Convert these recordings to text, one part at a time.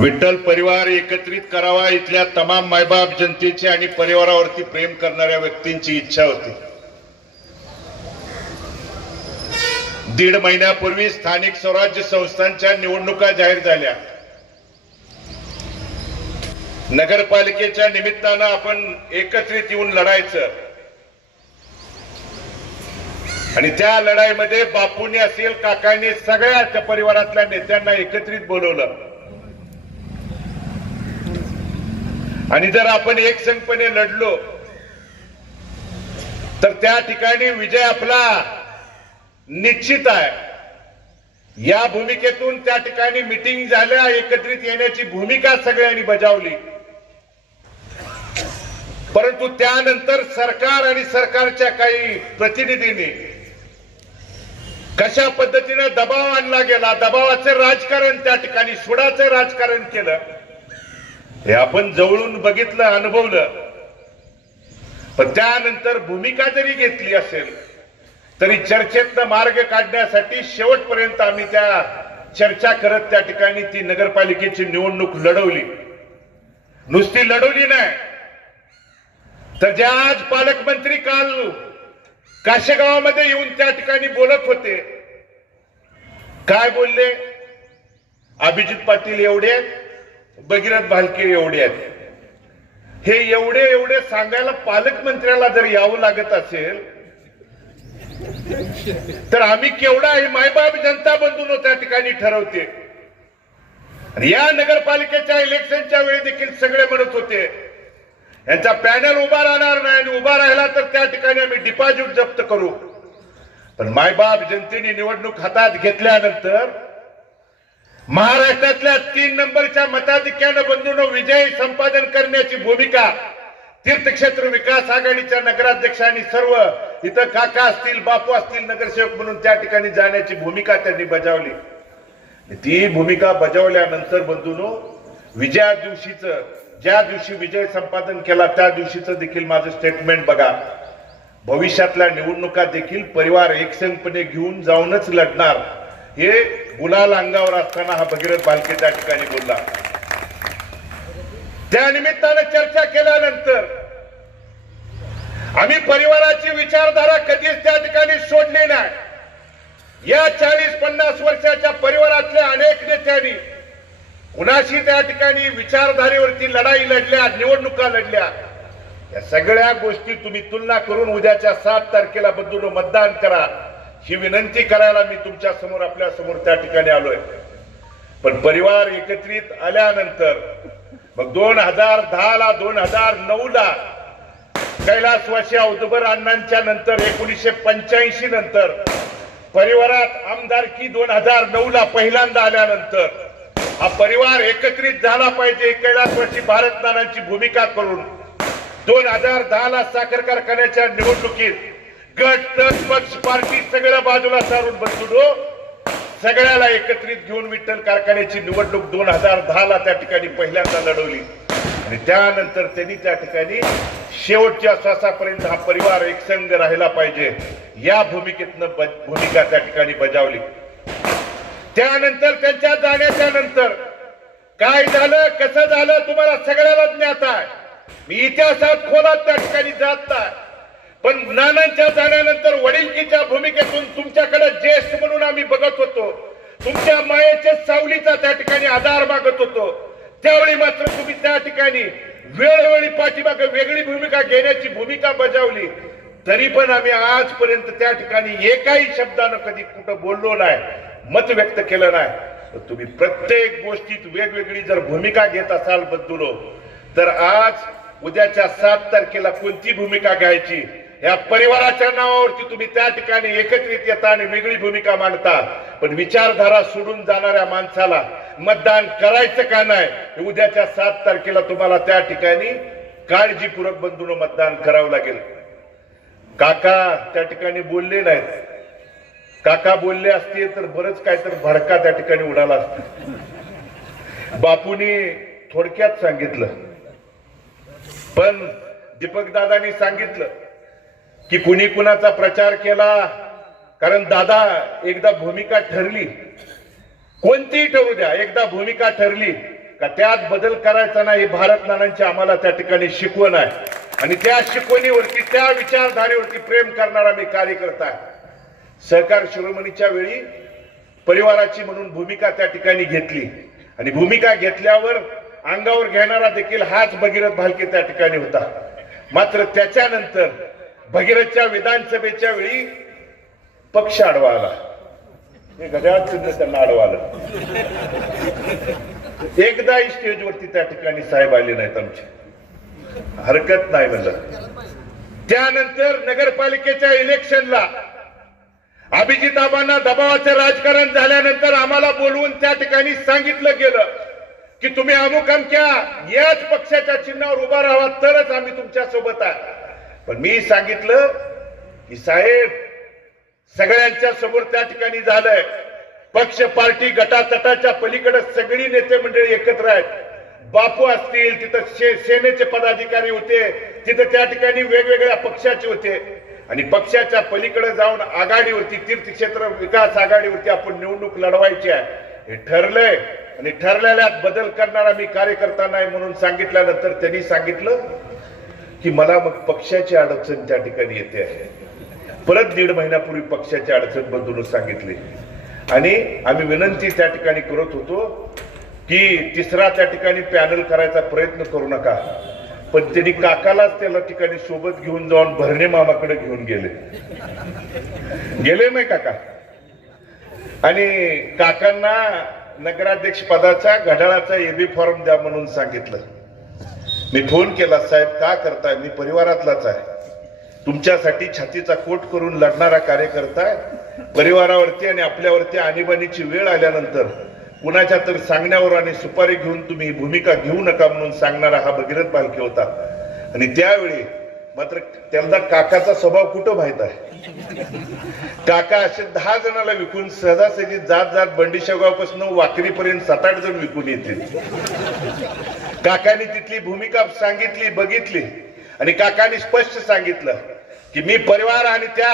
विठ्ठल परिवार एकत्रित करावा इथल्या तमाम मायबाप जनतेची आणि परिवारावरती प्रेम करणाऱ्या व्यक्तींची इच्छा होती दीड महिन्यापूर्वी स्थानिक स्वराज्य संस्थांच्या निवडणुका जाहीर झाल्या नगरपालिकेच्या निमित्तानं आपण एकत्रित येऊन लढायचं आणि त्या लढाईमध्ये बापूने असेल काकाने सगळ्या त्या परिवारातल्या नेत्यांना एकत्रित बोलवलं आणि जर आपण एक संघपणे लढलो तर त्या ठिकाणी विजय आपला निश्चित आहे या भूमिकेतून त्या ठिकाणी मिटिंग झाल्या एकत्रित येण्याची भूमिका सगळ्यांनी बजावली परंतु त्यानंतर सरकार आणि सरकारच्या काही प्रतिनिधींनी कशा पद्धतीनं दबाव आणला गेला दबावाचं राजकारण त्या ठिकाणी सुडाचं राजकारण केलं हे आपण जवळून बघितलं अनुभवलं पण त्यानंतर भूमिका जरी घेतली असेल तरी चर्चेतनं मार्ग काढण्यासाठी शेवटपर्यंत आम्ही त्या चर्चा करत त्या ठिकाणी ती नगरपालिकेची निवडणूक लढवली नुसती लढवली नाही तर ज्या आज पालकमंत्री काल काशेगावामध्ये येऊन त्या ठिकाणी बोलत होते काय बोलले अभिजित पाटील एवढे भगीरथ भालके एवढे आहेत हे एवढे एवढे सांगायला पालकमंत्र्याला जर यावं लागत असेल तर आम्ही केवढा हे मायबाप जनता बंधून त्या ठिकाणी ठरवते या नगरपालिकेच्या इलेक्शनच्या वेळी देखील सगळे म्हणत होते यांचा पॅनल उभा राहणार नाही आणि उभा राहिला तर त्या ठिकाणी आम्ही डिपॉझिट जप्त करू पण मायबाप जनतेने निवडणूक हातात घेतल्यानंतर महाराष्ट्रातल्या तीन नंबरच्या मताधिक्यानं बंधून विजय संपादन करण्याची भूमिका तीर्थक्षेत्र विकास आघाडीच्या नगराध्यक्षांनी सर्व इथं काका असतील बापू असतील नगरसेवक म्हणून त्या ठिकाणी जाण्याची भूमिका त्यांनी बजावली ती भूमिका बजावल्यानंतर बंधूनो विजया दिवशीच ज्या दिवशी विजय संपादन केला त्या दिवशीच देखील माझं स्टेटमेंट बघा भविष्यातल्या निवडणुका देखील परिवार एकसंगपणे घेऊन जाऊनच लढणार हे गुलाल अंगावर असताना हा भगीरथ बालके त्या ठिकाणी बोलला त्या निमित्तानं चर्चा केल्यानंतर आम्ही परिवाराची विचारधारा कधीच त्या ठिकाणी सोडली नाही या चाळीस पन्नास वर्षाच्या परिवारातल्या अनेक नेत्यांनी कुणाशी त्या ठिकाणी विचारधारेवरती लढाई लढल्या निवडणुका लढल्या या सगळ्या गोष्टी तुम्ही तुलना करून उद्याच्या सात तारखेला बदलून मतदान करा ही विनंती करायला मी तुमच्या समोर आपल्या समोर त्या ठिकाणी आलोय पण परिवार एकत्रित आल्यानंतर मग दोन हजार दहा ला दोन हजार नऊ ला कैलासवासी औदुबर अण्णांच्या नंतर एकोणीसशे पंच्याऐंशी नंतर परिवारात आमदारकी दोन हजार नऊ ला पहिल्यांदा आल्यानंतर हा परिवार एकत्रित झाला पाहिजे कैलासवासी भारत नानांची भूमिका करून दोन हजार दहा ला साखर कारखान्याच्या निवडणुकीत गट पक्ष पार्टी सगळं बाजूला सारून बसलो सगळ्याला एकत्रित घेऊन विठ्ठल कारखान्याची निवडणूक दोन हजार दहा ला त्या ठिकाणी पहिल्यांदा लढवली आणि त्यानंतर त्यांनी त्या ठिकाणी शेवटच्या श्वासापर्यंत हा परिवार एकसंग राहिला पाहिजे या भूमिकेतनं भूमिका त्या ठिकाणी बजावली त्यानंतर त्यांच्या जाण्याच्या नंतर काय झालं कसं झालं तुम्हाला सगळ्याला ज्ञात आहे मी इतिहासात खोलात त्या ठिकाणी जात आहे पण नानांच्या जाण्यानंतर वडीलकीच्या भूमिकेतून तुमच्याकडे ज्येष्ठ म्हणून आम्ही बघत होतो तुमच्या मायेच्या सावलीचा त्या ठिकाणी आधार मागत होतो त्यावेळी मात्र तुम्ही त्या ठिकाणी वेळोवेळी पाठीमाग वेगळी भूमिका घेण्याची भूमिका बजावली तरी पण आम्ही आजपर्यंत त्या ठिकाणी एकाही शब्दानं कधी कुठं बोललो नाही मत व्यक्त केलं नाही तुम्ही प्रत्येक गोष्टीत वेगवेगळी जर भूमिका घेत असाल बद्दलो तर आज उद्याच्या सात तारखेला कोणती भूमिका घ्यायची या परिवाराच्या नावावरती तुम्ही त्या ठिकाणी एकत्रित येता आणि वेगळी भूमिका मांडता पण विचारधारा सोडून जाणाऱ्या माणसाला मतदान करायचं का नाही उद्याच्या सात तारखेला तुम्हाला त्या ठिकाणी काळजीपूर्वक बंधून मतदान करावं लागेल काका त्या ठिकाणी बोलले नाहीत काका बोलले असते तर बरंच काय तर भडका त्या ठिकाणी उडाला असत बापूनी थोडक्यात सांगितलं पण दीपक दादानी सांगितलं की कुणी कुणाचा प्रचार केला कारण दादा एकदा भूमिका ठरली कोणतीही ठरू द्या एकदा भूमिका ठरली का त्यात बदल करायचा नाही भारत नानांची आम्हाला त्या ठिकाणी शिकवण आहे आणि त्या शिकवणीवरती त्या विचारधारेवरती प्रेम करणारा मी कार्यकर्ता आहे सहकार शिरोमणीच्या वेळी परिवाराची म्हणून भूमिका त्या ठिकाणी घेतली आणि भूमिका घेतल्यावर अंगावर घेणारा देखील हाच भगीरथ भालके त्या ठिकाणी होता मात्र त्याच्यानंतर भगीरथच्या विधानसभेच्या वेळी पक्ष आडवा आला हे घड्याळ त्यांना आडवाला एकदा स्टेजवरती त्या ठिकाणी साहेब आले नाहीत आमचे हरकत नाही म्हणलं त्यानंतर नगरपालिकेच्या इलेक्शनला अभिजिताबांना दबावाचं राजकारण झाल्यानंतर आम्हाला बोलवून त्या ठिकाणी सांगितलं गेलं की तुम्ही अमुक अमक्या याच पक्षाच्या चिन्हावर उभा राहा तरच आम्ही तुमच्या सोबत आहे पण मी सांगितलं की साहेब सगळ्यांच्या समोर त्या ठिकाणी झालंय पक्ष पार्टी गटातटाच्या पलीकडे सगळी नेते मंडळी एकत्र आहेत बापू असतील तिथं सेनेचे पदाधिकारी होते तिथं त्या ठिकाणी वेगवेगळ्या पक्षाचे होते आणि पक्षाच्या पलीकडे जाऊन आघाडीवरती तीर्थक्षेत्र विकास आघाडीवरती आपण निवडणूक लढवायची आहे हे ठरलंय आणि ठरलेल्यात बदल करणारा मी कार्यकर्ता नाही म्हणून सांगितल्यानंतर त्यांनी सांगितलं की मला मग पक्षाची अडचण त्या ठिकाणी येते आहे परत दीड महिन्यापूर्वी पक्षाची अडचण बदलून सांगितली आणि आम्ही विनंती त्या ठिकाणी करत होतो की तिसरा त्या ठिकाणी पॅनल करायचा प्रयत्न करू नका पण त्यांनी काकालाच त्याला ठिकाणी सोबत घेऊन जाऊन भरणे मामाकडे घेऊन गेले गेले नाही काका आणि काकांना नगराध्यक्ष पदाचा घड्याळाचा एबी फॉर्म द्या म्हणून सांगितलं मी फोन केला साहेब का करताय मी परिवारातलाच आहे तुमच्यासाठी छातीचा कोट करून लढणारा कार्यकर्ता परिवारावरती आणि आपल्यावरती आणीबाणीची वेळ आल्यानंतर कुणाच्या तर सांगण्यावर आणि सुपारी घेऊन तुम्ही भूमिका घेऊ नका म्हणून सांगणारा हा भगीरथ बालके होता आणि त्यावेळी मात्र त्यांना काकाचा स्वभाव कुठं माहित आहे काका असे दहा जणाला विकून सहजासहजी जात जात बंडी शेगावपासून वाकरीपर्यंत सात आठ जण विकून येतील काकांनी तिथली भूमिका सांगितली बघितली आणि काकांनी स्पष्ट सांगितलं की मी परिवार आणि त्या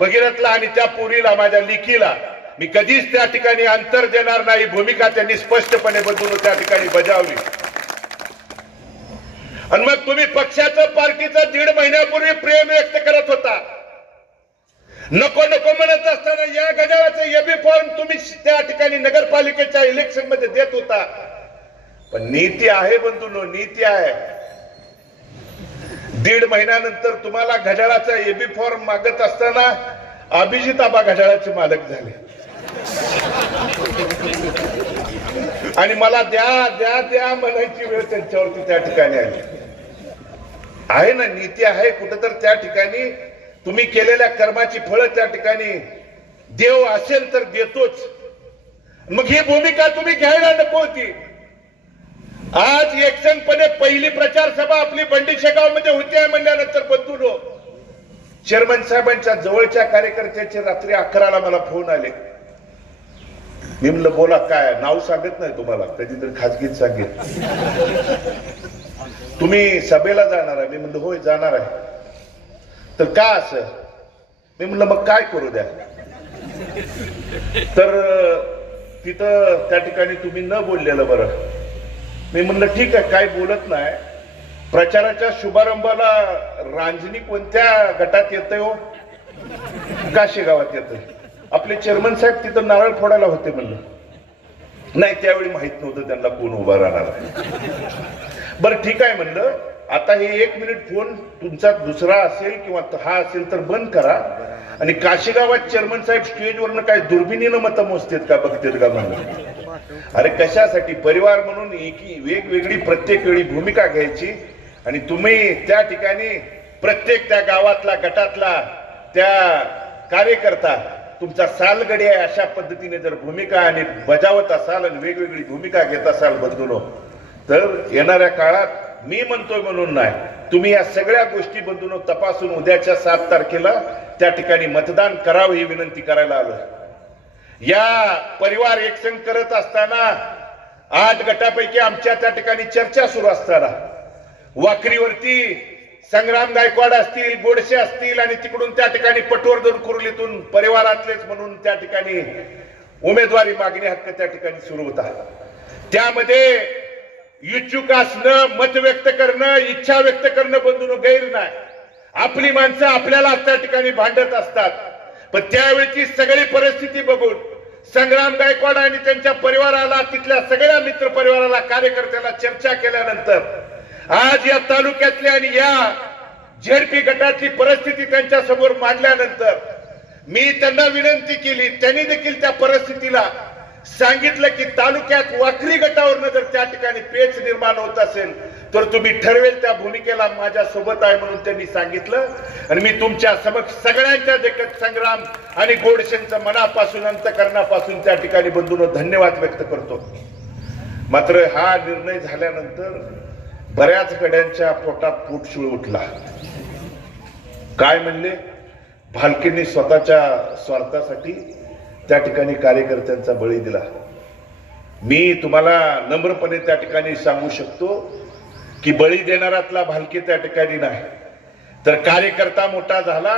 भगीरथला आणि त्या पुरीला माझ्या लिखीला मी कधीच त्या ठिकाणी अंतर देणार नाही भूमिका त्यांनी स्पष्टपणे बदलून त्या ठिकाणी बजावली आणि मग तुम्ही पक्षाचं पार्टीचं दीड महिन्यापूर्वी प्रेम व्यक्त करत होता नको नको म्हणत असताना या गजावाचं एबी फॉर्म तुम्ही त्या ठिकाणी नगरपालिकेच्या इलेक्शन मध्ये देत होता पण नीती आहे बंधू नीती आहे दीड महिन्यानंतर तुम्हाला घड्याळाचा एबी फॉर्म मागत असताना अभिजित आबा घड्याळाचे मालक झाले आणि मला द्या द्या द्या म्हणायची वेळ त्यांच्यावरती त्या ठिकाणी आली आहे ना नीती आहे कुठं त्या ठिकाणी तुम्ही केलेल्या कर्माची फळं त्या ठिकाणी देव असेल तर देतोच मग ही भूमिका तुम्ही घ्यायला नको होती आज एकसंगपणे पहिली प्रचार सभा आपली बंडी शेगाव मध्ये होती म्हणल्यानंतर बंधू चेअरमन साहेबांच्या जवळच्या कार्यकर्त्याचे रात्री अकराला मला फोन आले मी म्हणलं बोला काय नाव सांगत नाही तुम्हाला कधीतरी खाजगीत सांगेल तुम्ही सभेला जाणार आहे मी म्हणलं होय जाणार आहे तर का असं मी म्हणलं मग काय करू द्या तर तिथं त्या ठिकाणी तुम्ही न बोललेलं बरं मी म्हणलं ठीक आहे काय बोलत नाही प्रचाराच्या शुभारंभाला रांजणी कोणत्या गटात येत हो काशी गावात येत आपले चेअरमन साहेब तिथं नारळ फोडायला होते म्हणलं नाही त्यावेळी माहित नव्हतं त्यांना कोण उभा राहणार बरं ठीक आहे म्हणलं आता हे एक मिनिट फोन तुमचा दुसरा असेल किंवा हा असेल तर बंद करा आणि काशीगावात चेअरमन साहेब स्टेजवरनं काय दुर्बिणीनं मत मोजतात का बघतात का मला अरे कशासाठी परिवार म्हणून एकी वेगवेगळी प्रत्येक वेळी भूमिका घ्यायची आणि तुम्ही त्या ठिकाणी प्रत्येक त्या गावातला गटातला त्या कार्यकर्ता तुमचा सालगडी आहे अशा पद्धतीने जर भूमिका आणि बजावत असाल आणि वेगवेगळी भूमिका घेत असाल बदलून तर येणाऱ्या काळात मी म्हणतोय म्हणून नाही तुम्ही या सगळ्या गोष्टी बंधून तपासून उद्याच्या सात तारखेला त्या ठिकाणी मतदान करावं ही विनंती करायला आलो या परिवार एकसंग करत असताना आठ गटापैकी आमच्या त्या ठिकाणी चर्चा सुरू असताना वाकरीवरती संग्राम गायकवाड असतील बोडशे असतील आणि तिकडून त्या ठिकाणी पटवर्धन कुरलीतून परिवारातलेच म्हणून त्या ठिकाणी उमेदवारी मागणी हक्क त्या ठिकाणी सुरू होता त्यामध्ये इच्छुक असणं मत व्यक्त करणं इच्छा व्यक्त करणं बंधून गैर नाही आपली माणसं आपल्याला त्या ठिकाणी भांडत असतात पण त्यावेळची सगळी परिस्थिती बघून संग्राम गायकवाड आणि त्यांच्या परिवाराला तिथल्या सगळ्या मित्र परिवाराला कार्यकर्त्याला चर्चा केल्यानंतर आज या तालुक्यातल्या आणि या झेडपी गटातली परिस्थिती त्यांच्या समोर मांडल्यानंतर मी त्यांना विनंती केली त्यांनी देखील त्या परिस्थितीला सांगितलं की तालुक्यात वाकरी गटावरनं जर त्या ठिकाणी पेच निर्माण होत असेल तर तुम्ही ठरवेल त्या भूमिकेला माझ्या सोबत आहे म्हणून त्यांनी सांगितलं आणि मी तुमच्या समक्ष सगळ्यांच्या देखत संग्राम आणि गोडशेंच मनापासून अंतकरणापासून त्या ठिकाणी बंधून धन्यवाद व्यक्त करतो मात्र हा निर्णय झाल्यानंतर बऱ्याच गड्यांच्या पोटात पोट उठला काय म्हणले भालकींनी स्वतःच्या स्वार्थासाठी त्या ठिकाणी कार्यकर्त्यांचा बळी दिला मी तुम्हाला नम्रपणे त्या ठिकाणी सांगू शकतो की बळी देणारातला भालकी त्या ठिकाणी नाही तर कार्यकर्ता मोठा झाला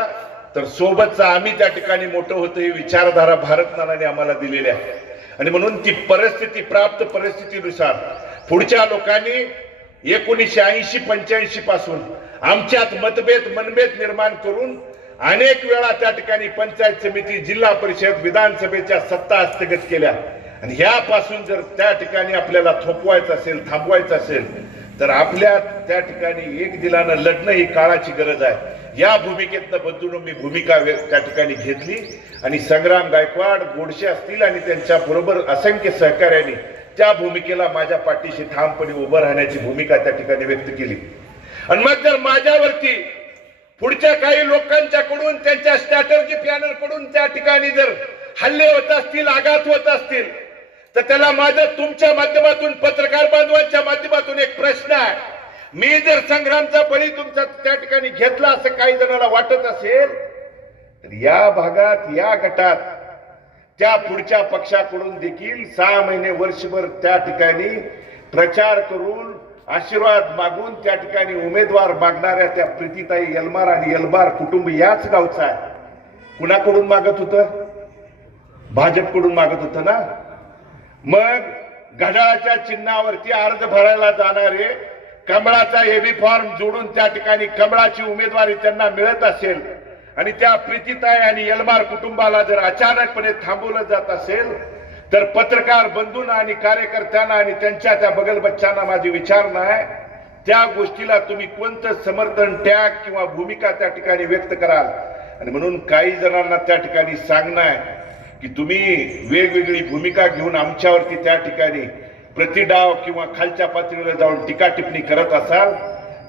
तर सोबतचा आम्ही त्या ठिकाणी मोठं होतो ही विचारधारा भारतमानाने आम्हाला दिलेली आहे आणि म्हणून ती परिस्थिती प्राप्त परिस्थितीनुसार पुढच्या लोकांनी एकोणीसशे ऐंशी पंच्याऐंशी पासून आमच्यात मतभेद मनभेद निर्माण करून अनेक वेळा त्या ठिकाणी पंचायत समिती जिल्हा परिषद विधानसभेच्या सत्ता हस्तगत केल्या आणि ह्यापासून जर त्या ठिकाणी आपल्याला थोपवायचं असेल थांबवायचं असेल तर आपल्या त्या ठिकाणी एक दिलानं लढणं ही काळाची गरज आहे या भूमिकेतनं बदलून मी भूमिका त्या ठिकाणी घेतली आणि संग्राम गायकवाड गोडशे असतील आणि त्यांच्या बरोबर असंख्य सहकार्याने त्या भूमिकेला माझ्या पाठीशी ठामपणे उभं राहण्याची भूमिका त्या ठिकाणी व्यक्त केली आणि मग जर माझ्यावरती पुढच्या काही लोकांच्याकडून त्यांच्या स्ट्रॅटर्जी प्लॅनर कडून त्या ठिकाणी जर हल्ले होत असतील आघात होत असतील तर त्याला माझं तुमच्या माध्यमातून पत्रकार बांधवांच्या माध्यमातून एक प्रश्न आहे मी जर संग्रामचा बळी तुमचा त्या ठिकाणी घेतला असं काही जणांना वाटत असेल तर या भागात या गटात त्या पुढच्या पक्षाकडून देखील सहा महिने वर्षभर त्या ठिकाणी प्रचार करून आशीर्वाद मागून त्या ठिकाणी उमेदवार मागणाऱ्या त्या प्रीतीताई यलमार आणि यलबार कुटुंब याच गावचा आहे कुणाकडून मागत होतं भाजपकडून मागत होतं ना मग घड्याळाच्या चिन्हावरती अर्ज भरायला जाणारे कमळाचा एबी फॉर्म जोडून त्या ठिकाणी कमळाची उमेदवारी त्यांना मिळत असेल आणि त्या प्रीतीताई आणि यलमार कुटुंबाला जर अचानकपणे थांबवलं जात असेल तर पत्रकार बंधूंना आणि कार्यकर्त्यांना आणि त्यांच्या त्या बच्चांना माझी विचारणा आहे त्या गोष्टीला तुम्ही कोणतं समर्थन टॅग किंवा भूमिका त्या ठिकाणी व्यक्त कराल आणि म्हणून काही जणांना त्या ठिकाणी सांगणं आहे की तुम्ही वेगवेगळी भूमिका घेऊन आमच्यावरती त्या ठिकाणी प्रतिडाव किंवा खालच्या पातळीवर जाऊन टीका टिप्पणी करत असाल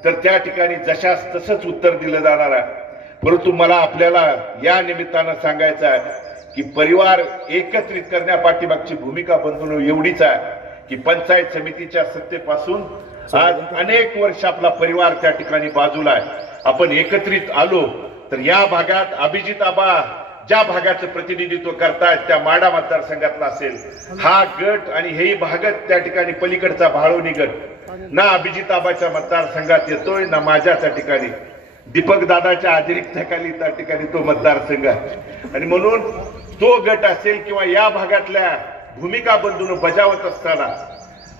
तर त्या ठिकाणी जशास तसंच उत्तर दिलं जाणार आहे परंतु मला आपल्याला या निमित्तानं सांगायचं आहे की परिवार एकत्रित करण्यापाठीमागची भूमिका बंधून एवढीच आहे की पंचायत समितीच्या सत्तेपासून आज अनेक वर्ष आपला परिवार त्या ठिकाणी बाजूला आहे आपण एकत्रित आलो तर या भागात अभिजित आबा ज्या भागाचं प्रतिनिधित्व करतायत त्या माडा मतदारसंघातला असेल हा गट आणि हेही भागत त्या ठिकाणी पलीकडचा भाळवणी गट ना अभिजित आबाच्या मतदारसंघात येतोय ना माझ्या त्या ठिकाणी दीपक दादाच्या खाली त्या ठिकाणी तो मतदारसंघ आहे आणि म्हणून तो गट असेल किंवा या भागातल्या भूमिका बंधून बजावत असताना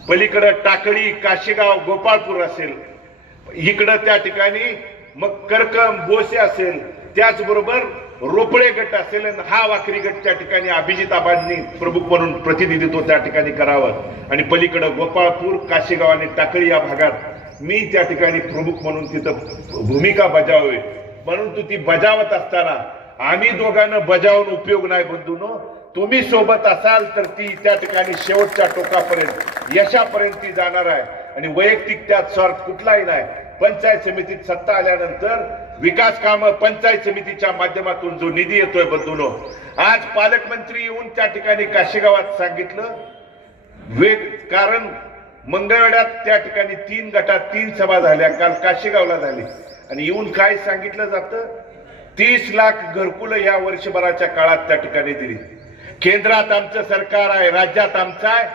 पलीकडं टाकळी काशीगाव गोपाळपूर असेल इकडं त्या ठिकाणी मग करकम बोसे असेल त्याचबरोबर रोपळे गट असेल हा वाकरी गट त्या ठिकाणी अभिजित आबांनी प्रमुख म्हणून प्रतिनिधित्व त्या ठिकाणी करावं आणि पलीकडं गोपाळपूर काशीगाव आणि टाकळी या भागात मी त्या ठिकाणी प्रमुख म्हणून तिथं भूमिका बजावावी परंतु ती बजावत असताना आम्ही दोघांना बजावून उपयोग नाही नो तुम्ही सोबत असाल तर ती त्या ठिकाणी शेवटच्या टोकापर्यंत यशापर्यंत ती जाणार आहे आणि वैयक्तिक त्यात स्वार्थ कुठलाही नाही पंचायत समितीत सत्ता आल्यानंतर विकास काम पंचायत समितीच्या माध्यमातून जो निधी येतोय बंधून आज पालकमंत्री येऊन त्या ठिकाणी काशीगावात सांगितलं वेग कारण मंगळवेड्यात त्या ठिकाणी तीन गटात तीन सभा झाल्या काल काशीगावला झाली आणि येऊन काय सांगितलं जातं तीस लाख घरकुलं या वर्षभराच्या काळात त्या ठिकाणी दिली केंद्रात आमचं सरकार आहे राज्यात आमचं आहे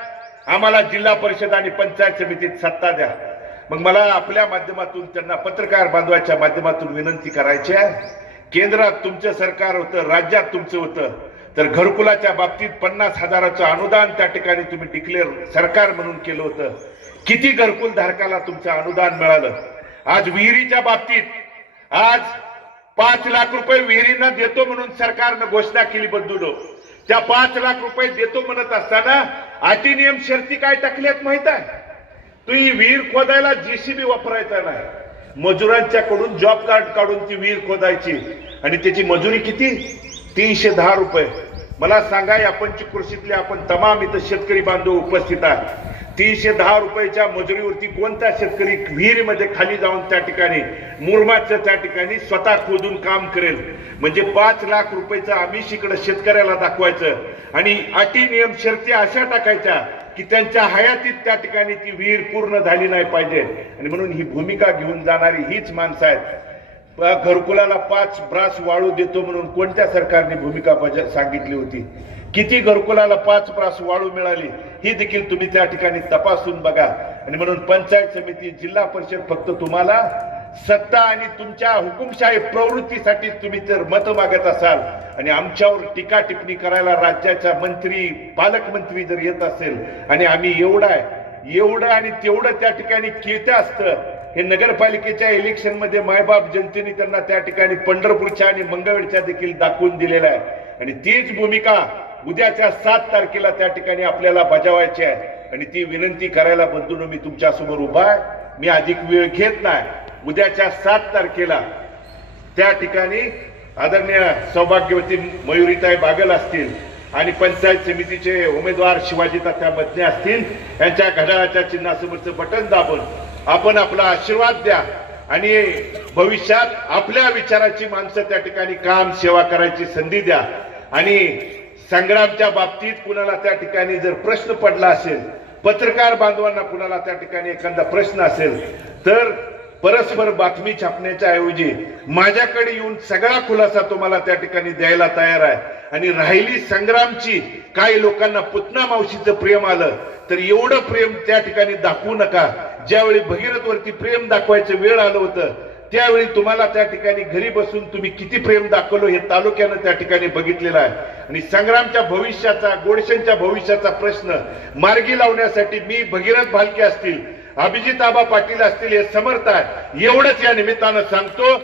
आम्हाला जिल्हा परिषद आणि पंचायत समितीत सत्ता द्या मग मला आपल्या माध्यमातून त्यांना पत्रकार बांधवाच्या माध्यमातून विनंती करायची आहे केंद्रात तुमचं सरकार होतं राज्यात तुमचं होतं तर घरकुलाच्या बाबतीत पन्नास हजाराचं अनुदान त्या ठिकाणी तुम्ही डिक्लेअर सरकार म्हणून केलं होतं किती घरकुल धारकाला तुमचं अनुदान मिळालं आज विहिरीच्या बाबतीत आज पाच लाख रुपये विहिरींना देतो म्हणून सरकारनं घोषणा केली बंधून त्या पाच लाख रुपये देतो म्हणत असताना अटी नियम शर्ती काय टाकल्यात माहित आहे तू ही विहीर खोदायला जेसीबी वापरायचा नाही मजुरांच्या कडून जॉब कार्ड काढून ती विहीर खोदायची आणि त्याची मजुरी किती तीनशे दहा रुपये मला सांगा या कृषीतले आपण तमाम इथं शेतकरी बांधव उपस्थित आहे तीनशे दहा रुपयाच्या मजुरीवरती कोणता शेतकरी विहिरीमध्ये खाली जाऊन त्या ठिकाणी मुरमाच्या त्या ठिकाणी स्वतः खोदून काम करेल म्हणजे पाच लाख रुपयाचं आमिष इकडे शेतकऱ्याला दाखवायचं आणि अटी नियम शर्ती अशा टाकायच्या की त्यांच्या हयातीत त्या ठिकाणी ती विहीर पूर्ण झाली नाही पाहिजे आणि म्हणून ही भूमिका घेऊन जाणारी हीच माणसं आहेत घरकुलाला पाच ब्रास वाळू देतो म्हणून कोणत्या सरकारने भूमिका सांगितली होती किती घरकुलाला पाच प्रास वाळू मिळाली ही देखील तुम्ही त्या ठिकाणी तपासून बघा आणि म्हणून पंचायत समिती जिल्हा परिषद फक्त तुम्हाला सत्ता आणि तुमच्या हुकुमशाही प्रवृत्तीसाठी तुम्ही जर मत मागत असाल आणि आमच्यावर टीका टिप्पणी करायला राज्याच्या मंत्री पालकमंत्री जर येत असेल आणि आम्ही एवढा एवढं आणि तेवढं त्या ठिकाणी केतं असतं हे नगरपालिकेच्या इलेक्शन मध्ये मायबाप जनतेने त्यांना त्या ठिकाणी पंढरपूरच्या आणि मंगळवेडच्या देखील दाखवून दिलेला आहे आणि तीच भूमिका उद्याच्या सात तारखेला त्या ठिकाणी आपल्याला बजावायची आहे आणि ती विनंती करायला बंधून मी तुमच्या समोर उभा आहे मी अधिक वेळ घेत नाही उद्याच्या सात तारखेला त्या ठिकाणी आदरणीय सौभाग्यवती मयुरीताई बागल असतील आणि पंचायत समितीचे उमेदवार शिवाजी त्या मधने असतील यांच्या घड्याळाच्या चिन्हासमोरचं बटन दाबून आपण आपला आशीर्वाद द्या आणि भविष्यात आपल्या विचाराची माणसं त्या ठिकाणी काम सेवा करायची संधी द्या आणि संग्रामच्या बाबतीत कुणाला त्या ठिकाणी जर प्रश्न पडला असेल पत्रकार बांधवांना कुणाला त्या ठिकाणी एखादा प्रश्न असेल तर परस्पर बातमी छापण्याच्या ऐवजी माझ्याकडे येऊन सगळा खुलासा तुम्हाला त्या ठिकाणी द्यायला तयार आहे आणि राहिली संग्रामची काही लोकांना पुतना मावशीचं प्रेम आलं तर एवढं प्रेम त्या ठिकाणी दाखवू नका ज्यावेळी भगीरथवरती प्रेम दाखवायचं वेळ आलं होतं त्यावेळी तुम्हाला त्या ठिकाणी घरी बसून तुम्ही किती प्रेम दाखवलो हे तालुक्यानं त्या ठिकाणी बघितलेलं आहे आणि संग्रामच्या भविष्याचा गोडशेंच्या भविष्याचा प्रश्न मार्गी लावण्यासाठी मी भगीरथ भालके असतील अभिजित आबा पाटील असतील हे समर्थ आहे एवढंच या निमित्तानं सांगतो